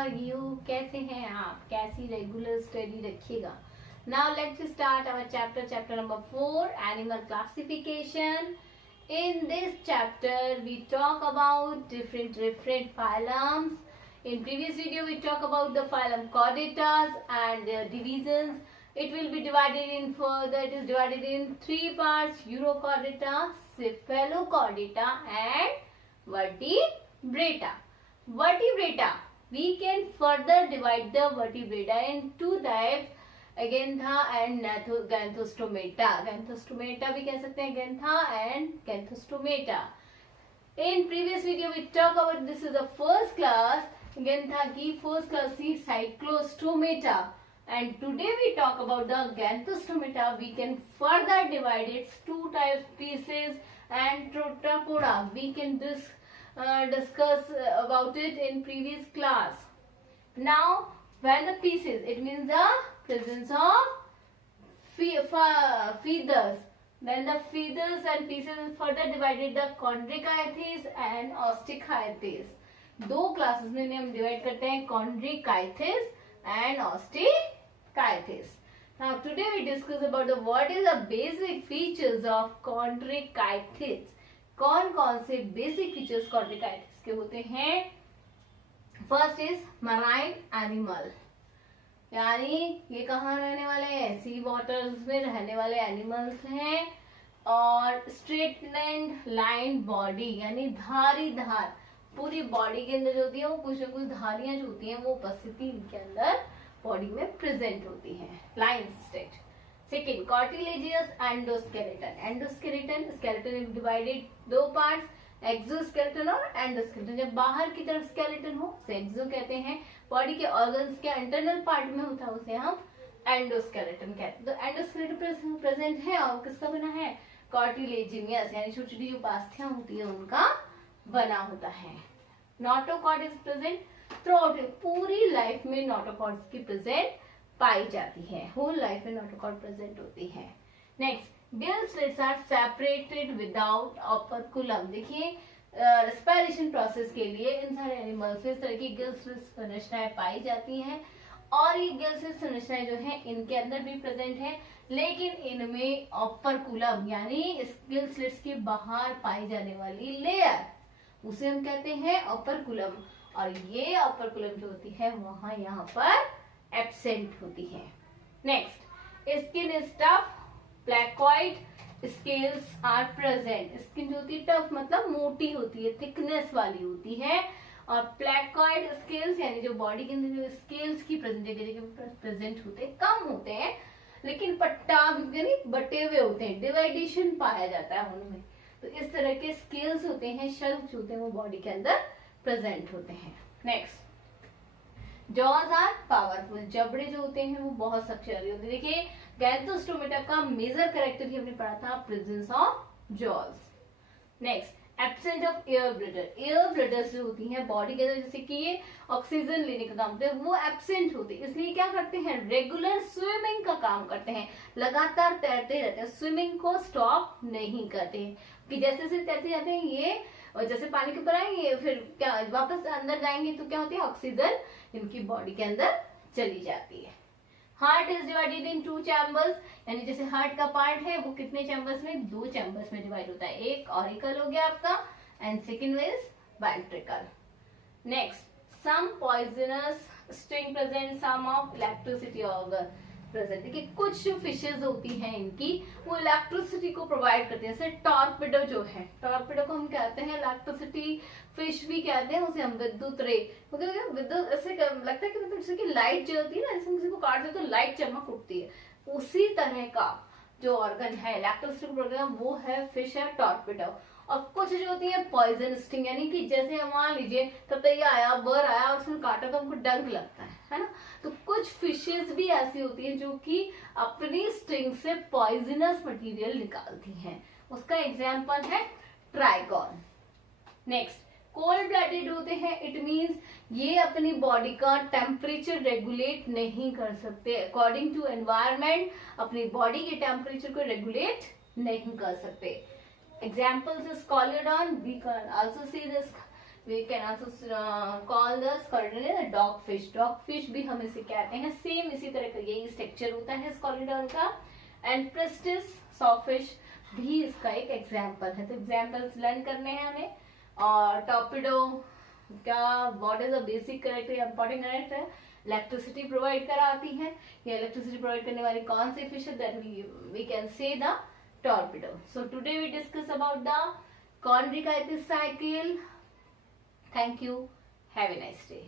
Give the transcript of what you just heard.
Are you, कैसे हैं आप, कैसी रेगुलर स्टडी रखिएगा। Now let's start our chapter number 4, animal classification. In this chapter we talk about different phylums. In previous video we talk about the phylum Chordatas and their divisions. It will be divided in further. It is divided in 3 parts: Urochordata, Cephalochordata and Vertebrata. Vertebrata. We can further divide the vertebrata in 2 types. Agantha and Ganthostomata. Ganthostomata भी कह सकते हैं, Gantha and Ganthostomata. In previous video we talk about, this is the first class, Gantha की first class थी Cyclostomata, and today we talk about the Ganthostomata. We can further divide its 2 types pieces and Tetrapoda. We can discuss about it in previous class. Now when the pieces, it means the presence of feathers. When the feathers and pieces is further divided, the Chondrichthyes and Osteichthyes. 2 classes में हम divide करते हैं, Chondrichthyes and Osteichthyes. Now today we discuss about what is the basic features of Chondrichthyes. कौन से basic features Chondrichthyes के होते हैं? First is marine animal. यानी ये कहाँ रहने वाले हैं? सी वाटर्स में रहने वाले एनिमल्स हैं। और स्ट्रेट लाइन बॉडी, यानी धार पूरी बॉडी के अंदर जो होती है वो कुछ न कुछ धारियां जो होती हैं वो उपस्थिति इनके अंदर बॉडी में प्रेजेंट होती हैं, line straight. Second, cartilaginous endoskeleton. Endoskeleton, skeleton divided 2 parts, exoskeleton और एंडोस्केलेटन। जब बाहर की तरफ स्केलेटन हो उसे एक्सो कहते हैं, बॉडी के ऑर्गन्स के इंटरनल पार्ट में होता है उसे हम एंडोस्केलेटन कहते हैं। तो एंडोस्केलेटन प्रेजेंट है और किसका बना है? कार्टिलेजिनियस, यानी छोटी छोटी जो पास्थियां होती है उनका बना होता है। Notochord is present throughout, पूरी लाइफ में नोटोकॉर्ड्स की प्रेजेंट पाई जाती है, होल लाइफ में नोटोकॉर्ड प्रेजेंट होती है। Next, gill slits are separated without operculum. देखिए रेस्पिरेशन प्रोसेस के लिए इन सारे एनिमल्स में इस तरह की गिल स्लिट्स संरचनाएं पाई जाती हैं, और ये गिल स्लिट्स संरचनाएं जो है इनके अंदर भी प्रेजेंट है, लेकिन इनमें ऑपर्कुलम यानी इस गिल स्लिट्स के बाहर पाई जाने वाली लेयर उसे हम कहते हैं ऑपर्कुलम, और ये ऑपर्कुलम जो होती है वहां यहाँ पर एब्सेंट होती है। Next, skin is tough, placoid scales are present. Skin जो होती है टफ मतलब मोटी होती है, थिकनेस वाली होती है, और प्लेकोइड स्केल्स यानी जो बॉडी के अंदर जो स्केल्स की प्रेजेंट होते हैं कम होते हैं, लेकिन पट्टा यानी बटे हुए होते हैं, डिवाइडेशन पाया जाता है उनमें। तो इस तरह के स्केल्स होते हैं, शेल्फ होते हैं वो बॉडी के अंदर प्रेजेंट होते हैं। Next, jaws are powerful. जबड़े जो होते हैं वो बहुत शक्तिशाली होते हैं। देखिए गैंथोस्टोमेटा का मेजर कैरेक्टर ही हमने पढ़ा था, presence of jaws. Next, absent of air bladder. Air bladders जो होती हैं बॉडी के अंदर, जैसे कि ये ऑक्सीजन लेने का काम करते हैं, वो एब्सेंट होते हैं, इसलिए क्या करते हैं? रेगुलर स्विमिंग का काम करते हैं, लगातार तैरते रहते हैं, स्विमिंग को स्टॉप नहीं करते हैं, कि जैसे जैसे तैरते जाते हैं ये, और जैसे पानी के ऊपर आएंगे फिर क्या वापस अंदर जाएंगे तो क्या होती है? ऑक्सीजन इनकी बॉडी के अंदर चली जाती है। Heart is divided in 2 chambers, यानी जैसे हार्ट का पार्ट है वो कितने चैम्बर्स में? 2 चैम्बर्स में डिवाइड होता है। एक ऑरिकल हो गया आपका and second is ventricle. Next, some poisonous sting present, some of electricity organ present. देखिए कुछ जो फिशेज होती हैं इनकी वो इलेक्ट्रिसिटी को प्रोवाइड करती है, जैसे टॉर्पिडो जो है, टॉर्पिडो को हम कहते हैं इलेक्ट्रिसिटी फिश भी कहते हैं, उसे हम विद्युत रे, मतलब विद्युत ऐसे लगता है कि मतलब जैसे कि लाइट जलती है ना, जैसे किसी को काट दे तो लाइट चमक उठती है, उसी तरह का जो ऑर्गन है इलेक्ट्रिसिटी प्रोग्राम वो है फिश है टॉर्पिडो। और कुछ जो होती है पॉइजन स्टिंग, यानी कि जैसे हम मान लीजिए ततैया आया, बर आया और उसने काटा तो हमको डंक लगता है ना, तो कुछ फिशेस भी ऐसी होती हैं जो कि अपनी स्टिंग से पॉइजनस मटेरियल निकालती हैं, उसका एग्जांपल है ट्राइगॉन। नेक्स्ट, कोल्ड ब्लडेड होते हैं, इट मींस ये अपनी बॉडी का टेम्परेचर रेगुलेट नहीं कर सकते, अकॉर्डिंग टू एनवायरमेंट अपनी बॉडी के टेम्परेचर को रेगुलेट नहीं कर सकते। Examples is Collodon, we can also see this we can also call the scoliodon dog fish. Dog fish भी हम इसे कहते हैं. सेम इसी तरह का यही स्ट्रक्चर होता है स्कॉलिडॉन का. एंड प्रेस्टिस सॉफिश भी इसका एक एग्जाम्पल है. तो एग्जाम्पल्स लर्न करने हैं हमें. और टॉर्पिडो क्या, what is the basic character, important character, electricity provide कराती है. ये इलेक्ट्रिसिटी प्रोवाइड करने वाली कौन सी फिश है, that we can say the torpedo. So today we discuss about the chondrichthyes cycle. Thank you. Have a nice day.